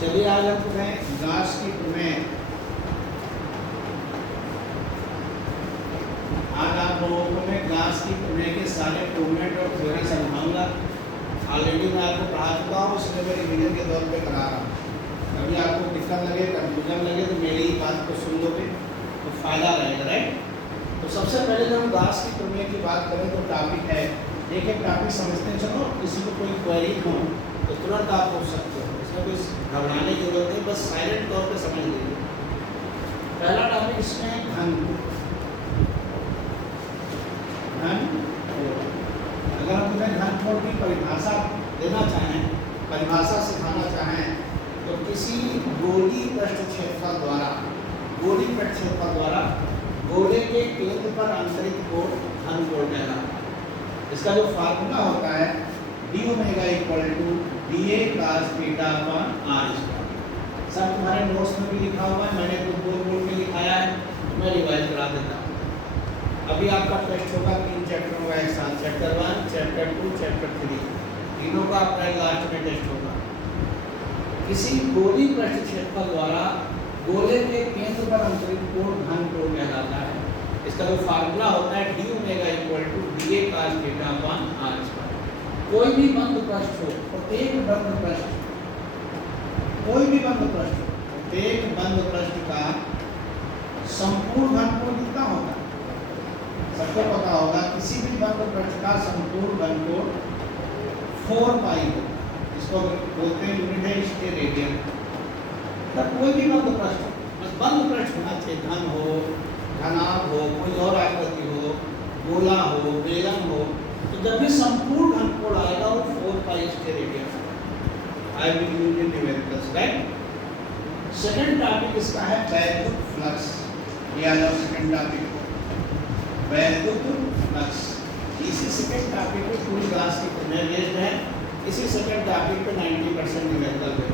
चलिए आज हम तुम्हें गास की प्रमेय, आज आप लोगों को मैं गास की प्रमेय के सारे प्रूवमेंट और थ्योरी समझाऊंगा। ऑलरेडी मैं आपको पढ़ा चुका हूँ, इसलिए मैं रिवीजन के तौर पे करा रहा हूँ। कभी आपको दिक्कत लगे, कंफ्यूजन लगे तो मेरी ही बात को सुन लोगे तो फायदा रहेगा, राइट। तो सबसे पहले जब हम गास की प्रमेय की बात करें तो टॉपिक है, एक एक टॉपिक समझते चलो, किसी को कोई क्वेरी हो तो तुरंत आप पूछ सकते हो, इसमें कोई घबराने की जरूरत नहीं, बस साइलेंट तौर पे समझ लीजिए। पहला टॉपिक इसमें घन। अगर हम तुम्हें घनफोड़ की परिभाषा देना चाहें, परिभाषा सिखाना चाहें, तो किसी गोली पृष्ठ क्षेत्रफल द्वारा, गोली पृष्ठ क्षेत्रफल द्वारा गोले के केंद्र पर अंतरित कोण घनफोड़ कहलाता है। इसका जो फार्मूला होता है d omega equal to dA cos theta upon r square. सब तुम्हारे नोट्स में भी लिखा हुआ है, मैंने कुछ बोल बोल के लिखाया है, तो मैं रिवाइज करा देता हूँ। अभी आपका टेस्ट होगा, 3 चैप्टर होगा एक साथ, चैप्टर 1, चैप्टर 2, चैप्टर 3, तीनों का अपना लास्ट में टेस्ट होगा। किसी गोली पृष्ठ क्षेत्रफल द्वारा गोले के केंद्र पर अंतरित कोण घनफोड़ कहलाता है। इसका जो फार्मूला होता है d omega equal to dA cos theta upon r square. कोई भी बंद पृष्ठ हो, प्रत्येक बंद पृष्ठ, कोई भी बंद पृष्ठ, प्रत्येक बंद पृष्ठ का संपूर्ण घनफोड़ कितना होता है? सबको पता होगा, किसी भी बंद पृष्ठ का संपूर्ण घनफोड़ 4 पाई होता है। इसको बोलते हैं यूनिट है इसके रेडियन। तब कोई भी बंद पृष्ठ, बस बंद पृष्ठ होना चाहिए, घन हो, घनाभ हो, कोई और आकृति हो, गोला हो, बेलन हो, तो जब भी संपूर्ण घनफोड़ आएगा वो 4 पाई इसके radian. I will use in numericals, right. Second topic इसका है वैद्युत फ्लक्स। ये आ जाओ सेकंड टॉपिक, वैद्युत फ्लक्स। इसी सेकंड टॉपिक पे पूरी क्लास की प्रमेय बेस्ड है। इसी सेकंड टॉपिक पे 90% न्यूमेरिकल है।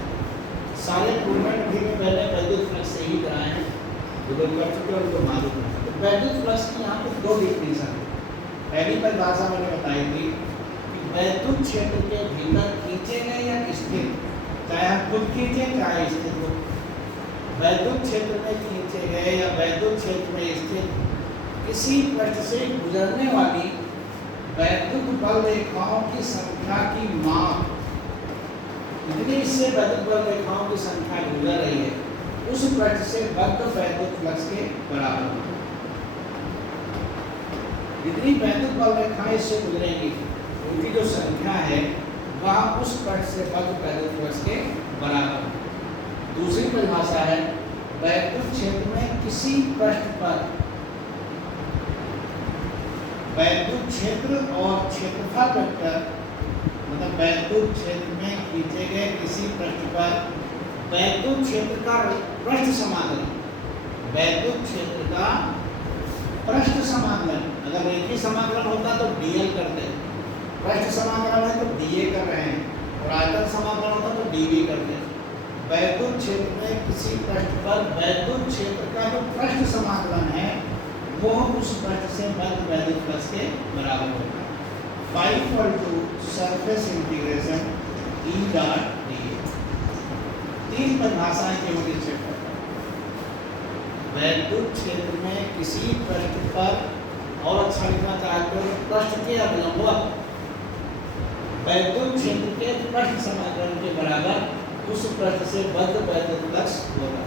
सारे प्रूवमेंट भी में पहले वैद्युत फ्लक्स से ही कराए हैं, जो लोग कर चुके हैं उनको मालूम है। तो वैद्युत फ्लक्स की यहाँ पे 2 डिफिनेशन है। पहली परिभाषा मैंने बताई थी कि वैद्युत क्षेत्र के भीतर खींचे गए या स्थिर, चाहे हम खुद खींचें चाहे स्थिर हो, वैद्युत क्षेत्र में खींचे गए या वैद्युत क्षेत्र में स्थित किसी पृष्ठ से गुजरने वाली वैद्युत बल रेखाओं की संख्या की माप, जितनी इससे वैद्युत बल रेखाओं की संख्या गुजर रही है, उस पृष्ठ से बद्ध वैद्युत फ्लक्स के बराबर है। जितनी वैद्युत बल रेखाएं इससे गुजरेंगी, उनकी जो संख्या है वह उस पृष्ठ से बद्ध वैद्युत फ्लक्स के बराबर है। दूसरी परिभाषा है वैद्युत क्षेत्र में किसी पृष्ठ पर वैद्युत क्षेत्र और क्षेत्रफल वेक्टर, मतलब वैद्युत क्षेत्र में खींचे गए किसी पृष्ठ पर वैद्युत क्षेत्र का पृष्ठ समाकलन, वैद्युत क्षेत्र का पृष्ठ समाकलन, अगर रेखीय समाकलन होता तो dl करते, पृष्ठ समाकलन है तो dA कर रहे हैं, और आयतन समाकलन होता तो dV करते। वैद्युत क्षेत्र में किसी पृष्ठ पर वैद्युत क्षेत्र का जो पृष्ठ समाकलन है वो उस पृष्ठ से बद्ध वैद्युत फ्लक्स के बराबर होता है। Phi equal to surface integration E dot dA। 3 परिभाषाएं केवल इस चैप्टर पर। वैद्युत क्षेत्र में किसी पृष्ठ पर, और अच्छा लिखना चाहते हो, पृष्ठ के अवलंबक वैद्युत क्षेत्र के पृष्ठ समाकलन के बराबर उस पृष्ठ से बद्ध वैद्युत फ्लक्स होगा।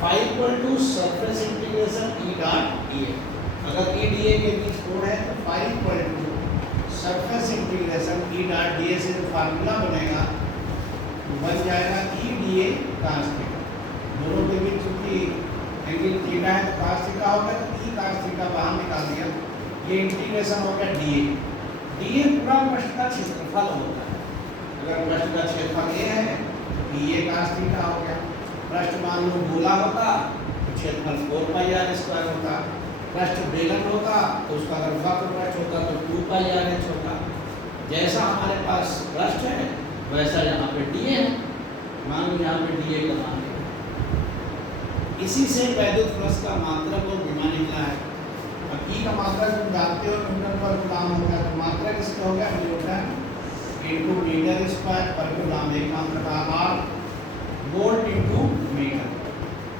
Phi equal to surface integration E dot dA। अगर E dA के बीच कोण है तो phi equal to surface integration E dot dA से जो फार्मूला बनेगा बन जाएगा E dA cos थीटा। दोनों के बीच चूंकि एंगल थीटा है तो cos थीटा हो गया, तो E cos थीटा बाहर निकाल दिया, ये इंटीग्रेशन हो गया dA। dA पूरा पृष्ठ का क्षेत्रफल होता है। अगर पृष्ठ का क्षेत्रफल A है तो dA cos थीटा हो गया। पृष्ठ मान लो गोला होता तो क्षेत्रफल 4 पाई r स्क्वायर होता। पृष्ठ बेलन होता तो उसका अगर वक्र पृष्ठ होता तो 2 पाई r h होता। जैसा हमारे पास पृष्ठ है वैसा यहाँ पे dA है, मान लो यहाँ पे dA का मान है। इसी से वैद्युत फ्लक्स का मात्रक और विमा निकला है। अब E का मात्रक तुम जानते हो, न्यूटन पर कूलम्ब हो गया, तो मात्रक इसका हो गया न्यूटन इनटू मीटर स्क्वायर पर कूलम्ब, एक मात्रक r। वो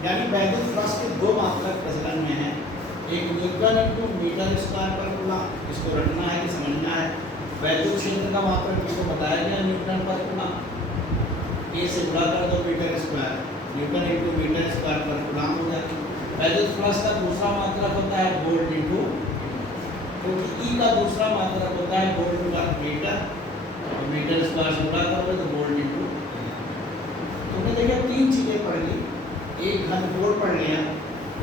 यानी वैद्युत फ्लक्स के दो मात्रक प्रचलन में है, एक न्यूटन इंटू मीटर स्क्वायर पर कूलम, इसको रटना है कि समझना है। वैद्युत क्षेत्र का मात्रक किसको बताया गया, न्यूटन पर कूलम, ए से गुणा कर दो metre square, newton into metre square पर कूलम हो जाएगा। वैद्युत फ्लक्स का दूसरा मात्रक होता है वोल्ट इंटू, क्योंकि ई का दूसरा मात्रक होता है वोल्ट पर मीटर, और मीटर स्क्वायर से गुणा कर दो तो वोल्ट इंटू। तुमने देखा तीन चीजें पढ़ ली, एक घन वोल्ट पढ़ लिया,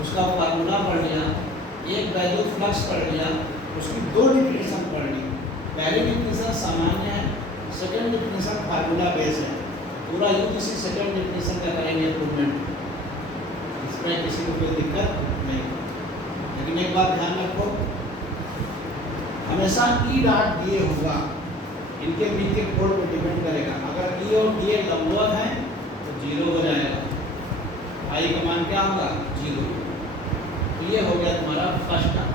उसका फार्मूला पढ़ लिया, एक वैद्युत फ्लक्स पढ़ लिया, उसकी दो डिफिनेशन पढ़ ली। पहली डिफिनेशन सामान्य है, सेकंड डिफिनेशन फार्मूला बेस है। पूरा यूज इसी सेकंड डिफिनेशन का करेंगे इम्प्रूवमेंट, इसमें किसी को कोई दिक्कत नहीं। लेकिन एक बात ध्यान रखो, हमेशा ई डॉट दिए होगा, इनके बीच के कोण पर डिपेंड करेगा। अगर ई और डी लंबवत है तो जीरो हो जाएगा, आई का मान क्या होगा, जीरो। तो ये हो गया तुम्हारा फर्स्ट टर्म।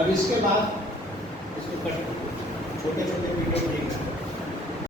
अब इसके बाद इसको छोटे छोटे पीरियड देखना।